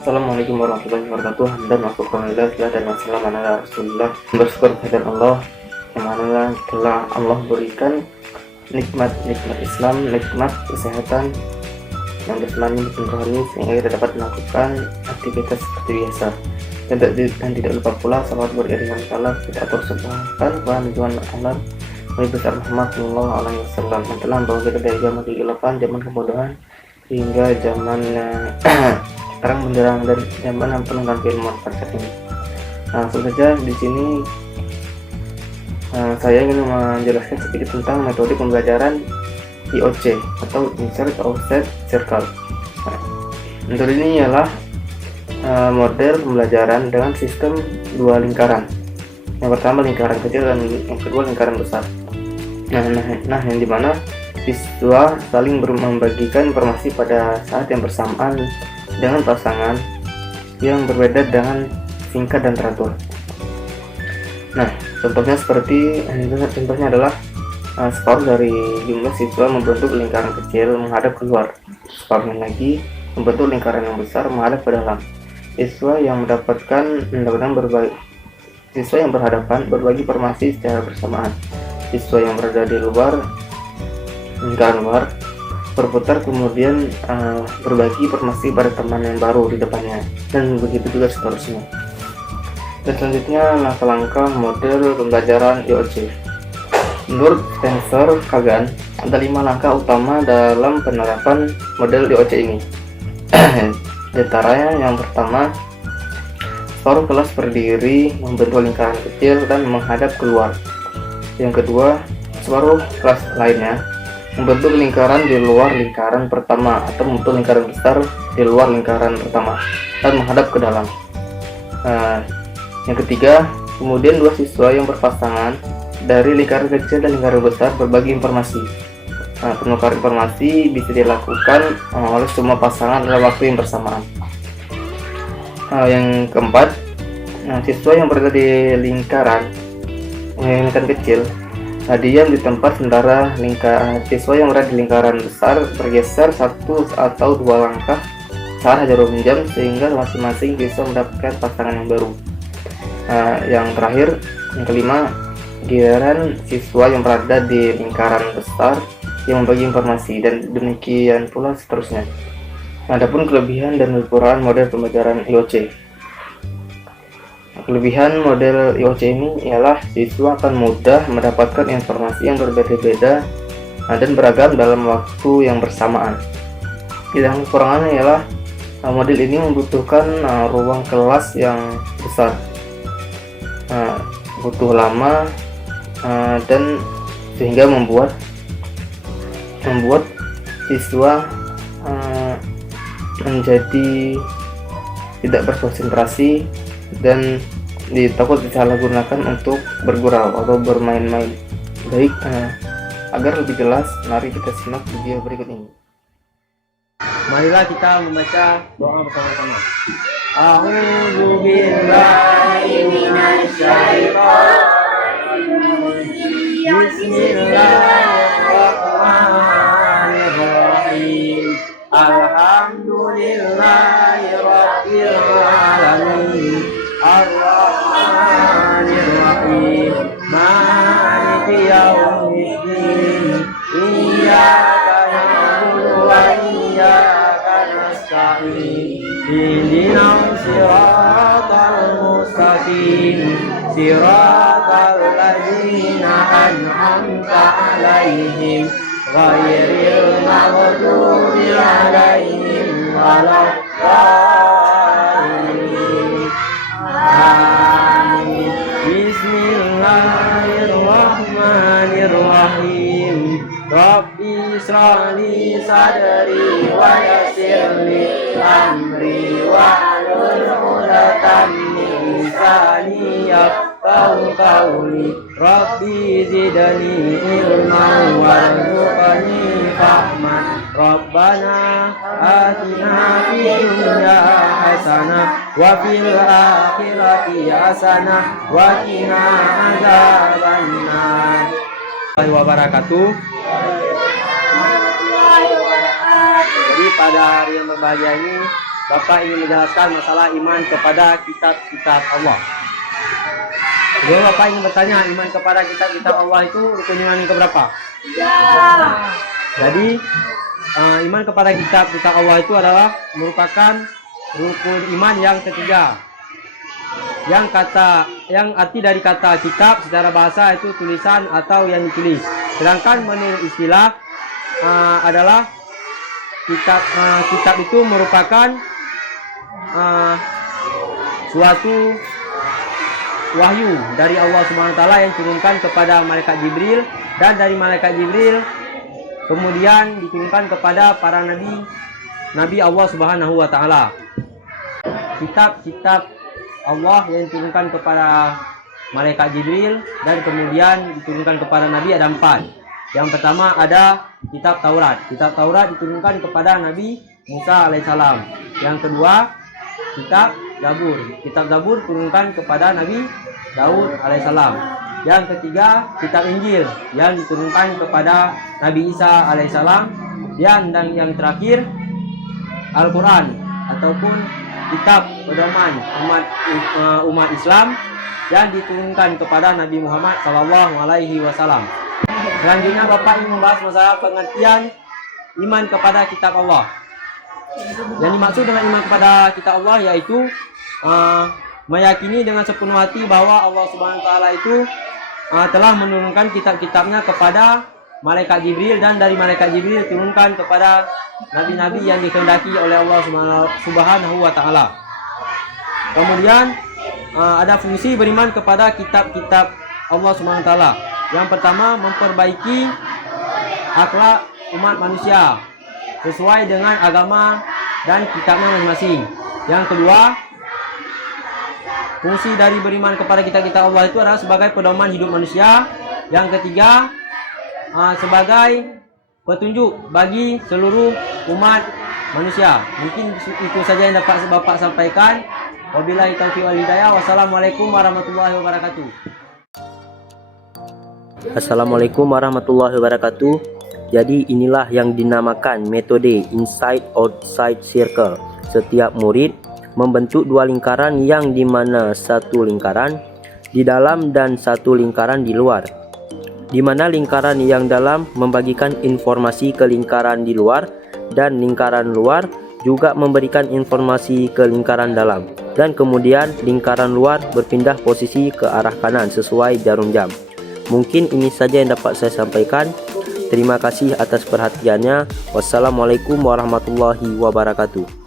Assalamualaikum warahmatullahi wabarakatuh. Hamdan wa syukranillah dan wassalamu ala Rasulillah. Bersyukur kepada Allah yang mana telah Allah berikan nikmat-nikmat Islam, nikmat kesehatan yang jasmani maupun rohani sehingga kita dapat melakukan aktivitas seperti biasa. Dan tidak lupa pula salawat beriringan salam kita tersebarkan kepada Tuhan Allah Nabi besar Muhammad sallallahu alaihi wasallam yang telah membawa kita dari zaman kegelapan, zaman kebodohan hingga zaman terang benderang dan zaman yang penuh dengan keilmuan pada ini. Langsung saja di sini saya ingin menjelaskan sedikit tentang metode pembelajaran IOC atau Insert Outside Circle. Metode ini ialah model pembelajaran dengan sistem dua lingkaran. Yang pertama lingkaran kecil dan yang kedua lingkaran besar. Nah, yang dimana siswa saling membagikan informasi pada saat yang bersamaan dengan pasangan yang berbeda dengan singkat dan teratur. Nah, contohnya adalah separuh dari jumlah siswa membentuk lingkaran kecil menghadap keluar, separuhnya lagi membentuk lingkaran yang besar menghadap ke dalam. Siswa yang berhadapan berbagi informasi secara bersamaan. Siswa yang berada di luar lingkaran luar berputar kemudian berbagi informasi pada teman yang baru di depannya, dan begitu juga seterusnya. Dan selanjutnya langkah-langkah model pembelajaran IOC. Menurut Spencer Kagan, ada 5 langkah utama dalam penerapan model IOC ini. Di antaranya yang pertama, separuh kelas berdiri membentuk lingkaran kecil dan menghadap keluar. Yang kedua, separuh kelas lainnya membentuk lingkaran di luar lingkaran pertama atau membentuk lingkaran besar di luar lingkaran pertama dan menghadap ke dalam. Yang ketiga, kemudian dua siswa yang berpasangan dari lingkaran kecil dan lingkaran besar berbagi informasi. Penukaran informasi bisa dilakukan oleh semua pasangan dalam waktu yang bersamaan. Yang keempat, siswa yang berada di lingkaran kecil diam di tempat, sementara siswa yang berada di lingkaran besar bergeser 1 atau 2 langkah saat jarum jam sehingga masing-masing bisa mendapatkan pasangan yang baru. Yang terakhir, yang kelima, giliran siswa yang berada di lingkaran besar yang membagi informasi, dan demikian pula seterusnya. Adapun kelebihan dan kekurangan model pembelajaran IOC. Kelebihan model IOC ini ialah siswa akan mudah mendapatkan informasi yang berbeda-beda dan beragam dalam waktu yang bersamaan. Yang kekurangannya ialah model ini membutuhkan ruang kelas yang besar, butuh lama, dan sehingga membuat siswa menjadi tidak berkonsentrasi dan takut disalahgunakan untuk bergurau atau bermain-main. Baik, agar lebih jelas, mari kita simak video berikut ini. Marilah kita membaca doa bersama-sama. A'udzu billahi minasy syaithanir rajim. Bismillahirrahmanirrahim. Alhamdulillahi rabbil alamin. Ar-Rahmanir Rahim. Maliki yaumiddin. Iyyaka na'budu wa iyyaka nasta'in. Ihdinas siratal mustaqim. Siratal ladzina an'amta 'alaihim ghairil maghdubi 'alaihim waladdallin. Amin. Bismillahirrahmanirrahim. Rabbi israh li sadri wa yassir li amri wahlul 'uqdatam min lisani yafqahu qawli. Rabbi zidni ilman warzuqni fahman. Rabbana atina fid dunya hasanah wa fil akhirati hasanah wa qina adzabannar. Wabarakatuh. Jadi pada hari yang berbahagia ini Bapak ingin menjelaskan masalah iman kepada kitab-kitab Allah. Jadi Bapak ingin bertanya, iman kepada kitab-kitab Allah itu rukun iman yang keberapa? Jadi iman kepada kitab-kitab Allah itu adalah merupakan rukun iman yang ketiga. Yang arti dari kata kitab secara bahasa itu tulisan atau yang ditulis. Sedangkan menurut istilah adalah kitab itu merupakan suatu wahyu dari Allah Subhanahu wa taala yang diturunkan kepada malaikat Jibril, dan dari malaikat Jibril kemudian diturunkan kepada para nabi Allah Subhanahu wa taala. Kitab-kitab Allah yang diturunkan kepada malaikat Jibril dan kemudian diturunkan kepada nabi ada 4. Yang pertama ada kitab Taurat. Kitab Taurat diturunkan kepada Nabi Musa alaihissalam. Yang kedua kitab Zabur. Kitab Zabur diturunkan kepada Nabi Daud alaihissalam. Yang ketiga kitab Injil yang diturunkan kepada Nabi Isa alaihissalam. Dan yang terakhir Al-Quran ataupun kitab pedoman umat Islam yang diturunkan kepada Nabi Muhammad SAW. Selanjutnya Bapak ingin membahas masalah pengertian iman kepada kitab Allah. Yang dimaksud dengan iman kepada kitab Allah yaitu meyakini dengan sepenuh hati bahwa Allah Subhanahu wa taala itu telah menurunkan kitab-kitabnya kepada malaikat Jibril, dan dari malaikat Jibril turunkan kepada nabi-nabi yang dikehendaki oleh Allah Subhanahu wa taala. Kemudian ada fungsi beriman kepada kitab-kitab Allah Subhanahu wa taala. Yang pertama, memperbaiki akhlak umat manusia sesuai dengan agama dan kitabnya masing-masing. Yang kedua, fungsi dari beriman kepada kitab-kitab Allah itu adalah sebagai pedoman hidup manusia. Yang ketiga, sebagai petunjuk bagi seluruh umat manusia. Mungkin itu saja yang dapat Bapak sampaikan. Wabillahi taufiq wal hidayah. Wassalamualaikum warahmatullahi wabarakatuh. Assalamualaikum warahmatullahi wabarakatuh. Jadi inilah yang dinamakan metode inside-outside circle. Setiap murid membentuk 2 lingkaran yang dimana satu lingkaran di dalam dan satu lingkaran di luar, di mana lingkaran yang dalam membagikan informasi ke lingkaran di luar, dan lingkaran luar juga memberikan informasi ke lingkaran dalam, dan kemudian lingkaran luar berpindah posisi ke arah kanan sesuai jarum jam. Mungkin ini saja yang dapat saya sampaikan. Terima kasih atas perhatiannya. Wassalamualaikum warahmatullahi wabarakatuh.